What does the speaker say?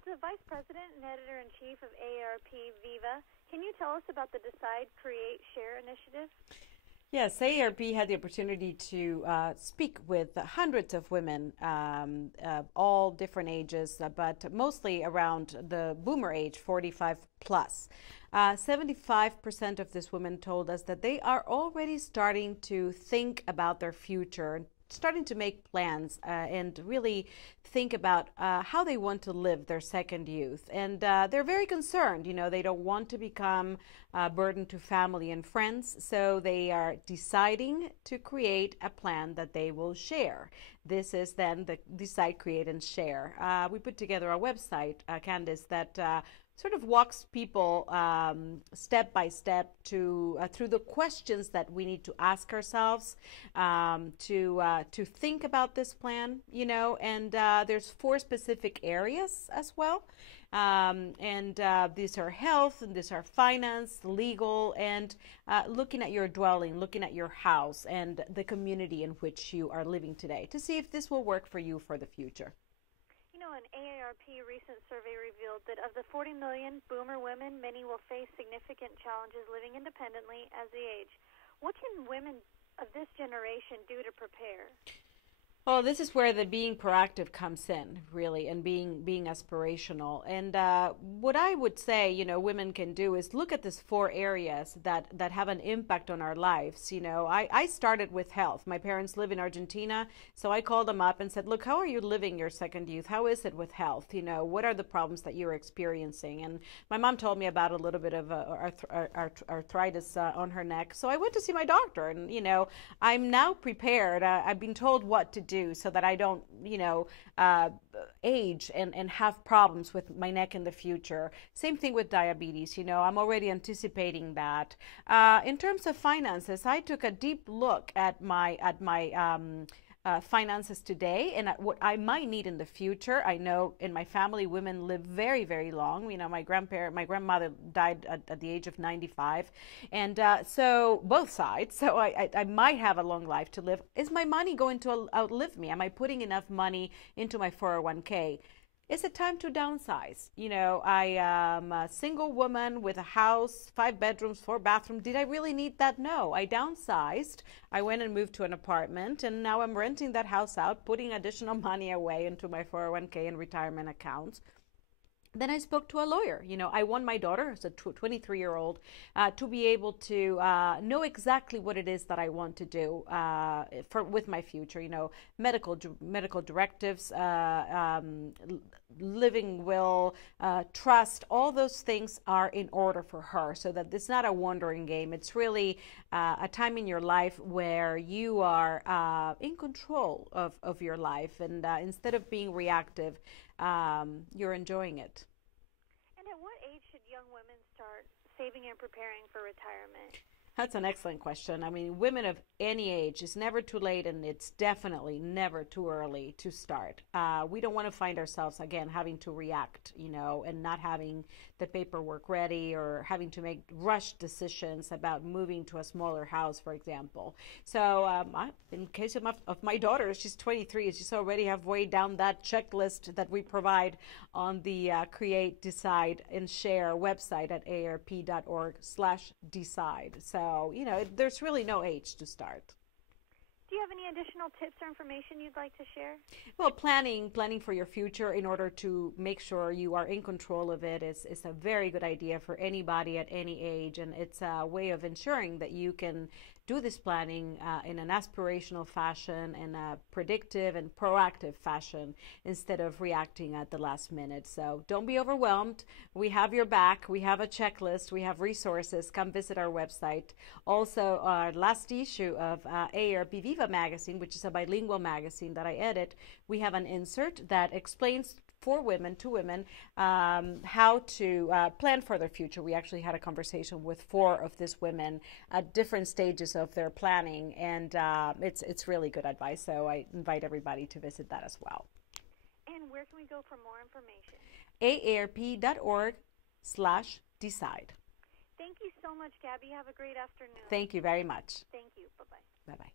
As the Vice President and Editor-in-Chief of AARP Viva, can you tell us about the Decide, Create, Share initiative? Yes, AARP had the opportunity to speak with hundreds of women, all different ages, but mostly around the boomer age, 45 plus. 75% of these women told us that they are already starting to think about their future, starting to make plans and really think about how they want to live their second youth. And they're very concerned. You know, they don't want to become a burden to family and friends, so they are deciding to create a plan that they will share. This is then the Decide, Create, and Share. We put together a website, Candice, that sort of walks people step by step to through the questions that we need to ask ourselves to think about this plan, you know, and there's 4 specific areas as well. These are health, and these are finance, legal, and looking at your dwelling, looking at your house and the community in which you are living today to see if this will work for you for the future. You know, an AARP recent survey revealed that of the 40 million boomer women, many will face significant challenges living independently as they age. What can women of this generation do to prepare? Well, this is where the being proactive comes in, really, and being aspirational. And what I would say, you know, women can do is look at these 4 areas that have an impact on our lives. You know, I started with health. My parents live in Argentina, so I called them up and said, look, how are you living your second youth? How is it with health? You know, what are the problems that you're experiencing? And my mom told me about a little bit of arthritis on her neck. So I went to see my doctor, and, you know, I'm now prepared. I've been told what to do so that I don't, you know, age and have problems with my neck in the future. Same thing with diabetes. You know, I'm already anticipating that. In terms of finances, I took a deep look at my finances today and at what I might need in the future. I know in my family, women live very, very long. You know, my grandmother died at the age of 95. And so both sides, so I might have a long life to live. Is my money going to outlive me? Am I putting enough money into my 401k? Is it time to downsize? You know, I am a single woman with a house, 5 bedrooms, 4 bathrooms. Did I really need that? No, I downsized. I went and moved to an apartment, and now I'm renting that house out, putting additional money away into my 401k and retirement accounts. Then I spoke to a lawyer. You know, I want my daughter, who's a 23-year-old, to be able to know exactly what it is that I want to do with my future. You know, medical directives, living will, trust. All those things are in order for her, so that it's not a wandering game. It's really a time in your life where you are in control of your life, and instead of being reactive, you're enjoying it. And at what age should young women start saving and preparing for retirement? That's an excellent question. I mean, women of any age, it's never too late, and it's definitely never too early to start. We don't want to find ourselves, again, having to react, you know, and not having the paperwork ready, or having to make rushed decisions about moving to a smaller house, for example. So in case of my daughter, she's 23. She's already halfway down that checklist that we provide on the Create, Decide, and Share website at aarp.org/decide. So, you know, there's really no age to start. Do you have any additional tips or information you'd like to share? Well, planning for your future in order to make sure you are in control of it is a very good idea for anybody at any age, and it's a way of ensuring that you can do this planning in an aspirational fashion and a predictive and proactive fashion instead of reacting at the last minute. So don't be overwhelmed. We have your back. We have a checklist. We have resources. Come visit our website. Also, our last issue of AARP Viva magazine, which is a bilingual magazine that I edit, we have an insert that explains to women, how to plan for their future. We actually had a conversation with 4 of these women at different stages of their planning, and it's really good advice. So I invite everybody to visit that as well. And where can we go for more information? aarp.org/decide. Thank you so much, Gabby. Have a great afternoon. Thank you very much. Thank you. Bye-bye. Bye-bye.